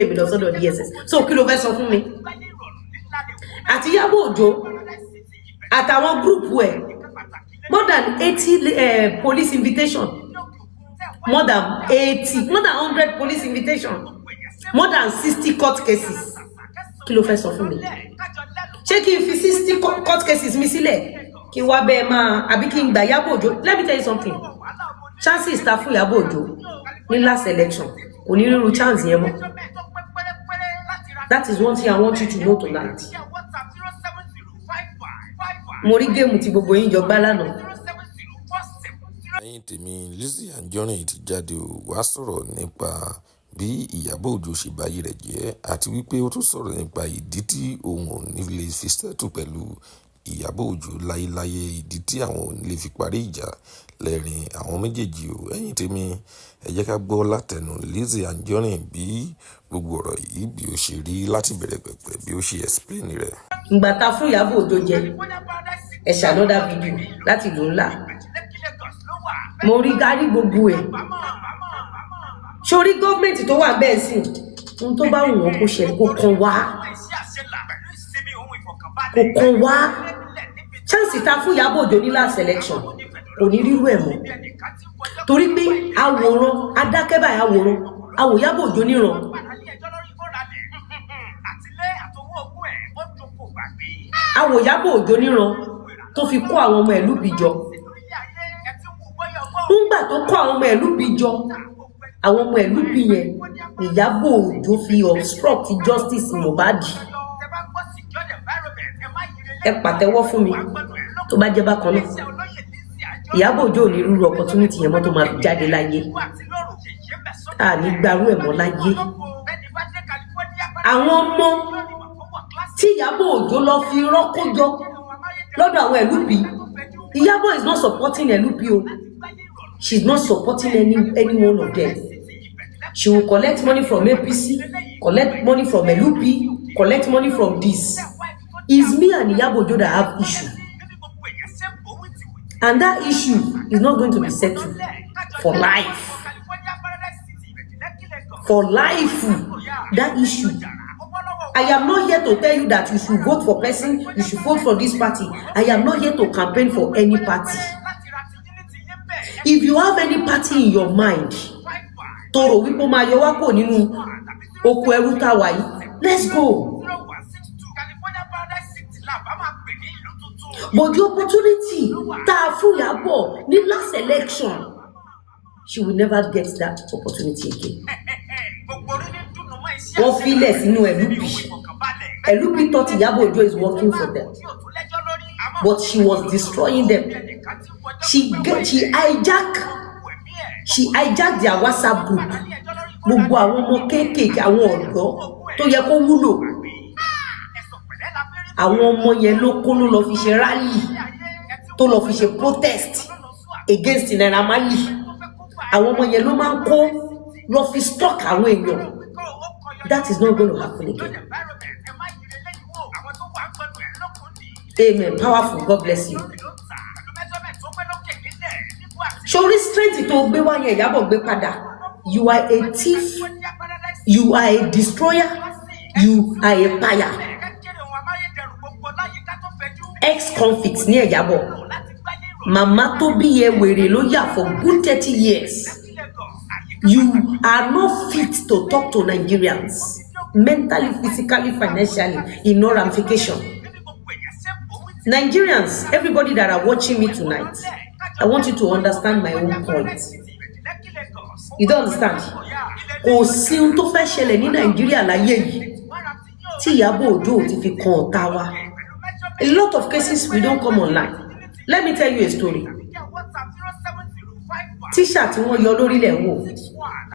èmi lọ sọ́dọ̀ DSS so kí ló fẹ́ sọ fún mi àti IYABO Ojo àtàwọn group ẹ̀ more than 80 police invitation more than 100 police invitation more than 60 court cases kí ló fẹ́ sọ fún mi ṣé kí n fi 60 court cases mi sílẹ̀ kí wá bẹ́ẹ̀ máa àbí kí n gba IYABO Ojo. Let me tell you something, chances ta fún IYABO Ojo ní last election kò ní rírú chance yẹn mọ́. That is one thing I want you to know tonight. Mo rí géèmù tí gbogbo yín jọ gbá lánàá. Ẹ̀yin tèmi, Lizzy Anjorin ti jáde wá sọ̀rọ̀ nípa bí IYABO Ojo ṣe báyé rẹ̀ jẹ́ àti wípé ó tún sọ̀rọ̀ nípa ìdí tí òun ò ní lè fi settle pẹ̀lú IYABO Ojo láyéláyé, ìdí tí àwọn ò ní lè fi parí ìjà lẹ́rìn àwọn méjèèjì o. Ẹ̀yin tèmi, ẹ jẹ́ ká gbọ́ látẹnu Lizzy Anjorin bí gbogbo ọ̀rọ̀ yìí bí ó ṣe rí láti bẹ̀rẹ̀ pẹ̀pẹ̀ bí ó ṣe explain rẹ̀. Ìgbà tá fún IYABO Ojo jẹ ẹ ṣànọ́dá fídíò láti ìlú ńlá mo rí gárí gbogbo ẹ̀ sórí gọ́ọ̀mẹ̀ntì tó wà bẹ́ẹ̀ sí ohun tó bá wù wọ́n kó ṣẹlẹ̀ kó kàn wá chance ta fún IYABO Ojo ní last election kò ní rírú ẹ̀ mọ́ torí pé àwòrán adákẹ́ báyìí àwò IYABO Ojo níran àwò IYABO Ojo níran tó fi kó àwọn ọmọ ìlú bí jọ ńgbà tó kó àwọn ọmọ ìlú bí jọ àwọn ọmọ ìlú bí yẹn IYABO Ojo fi obstruct justice Mohbad. Ẹ pàtẹ́wọ́ fún mi tó bá jẹ́ bákan náà IYABO Ojo ò ní rúru opportunity yẹn mọ́ tó máa fi jáde láyé a ní gbarú ẹ̀ mọ́ láyé. Àwọn ọmọ tí IYABO Ojo lọ fi rọ́kójọ lọ́dọ̀ àwọn ẹ̀lúbí, IYABO is not supporting ẹ̀lúbí o, she's not supporting any one of them. She will collect money from APC, collect money from LUP, collect money from this. It's me and IYABO Ojo that have issue. And that issue is not going to be settled for life. For life, that issue. I am not here to tell you that you should vote for person, you should vote for this party. I am not here to campaign for any party. If you have any party in your mind, Toro wipo ma yo wa ko nínú oko ẹrú tá wà yìí, let's go. But the opportunity ta fún IYABO ní last election, she will never get that opportunity again. Wọ́n filẹ̀ sínú LUP thought IYABO Ojo is working for them, but she was destroying them. She hijacked their WhatsApp group. Gbogbo àwọn ọmọ kéékèèké àwọn ọ̀dọ́ tó yẹ kó wúlò. Àwọn ọmọ yẹn ló kó ló lọ fi ṣe rally, tó lọ fi ṣe protest against Naira Marley. Àwọn ọmọ yẹn ló máa ń kó lọ fi stock àwọn èèyàn. That is not going to happen again. Amen. Powerful. God bless you. Show strength to obey one year. IYABO gbé padà. You are a thief. You are a destroyer. You are a buyer. Ex-convicts near IYABO. Mama to be a wèrè ló yà for good 30 years. You are not fit to talk to Nigerians mentally, physically, financially, in no ramification. Nigerians, everybody that are watching me tonight, I want you to understand my own point. You don't understand? Kò sí ohun tó fẹ́ ṣẹlẹ̀ ní Nàìjíríà láyé yìí tí IYABO Ojo ti fi kan ọ̀tá wa. A lot of cases we don't come online. Let me tell you a story. Tíṣà tí wọ́n yọ lórílẹ̀ wò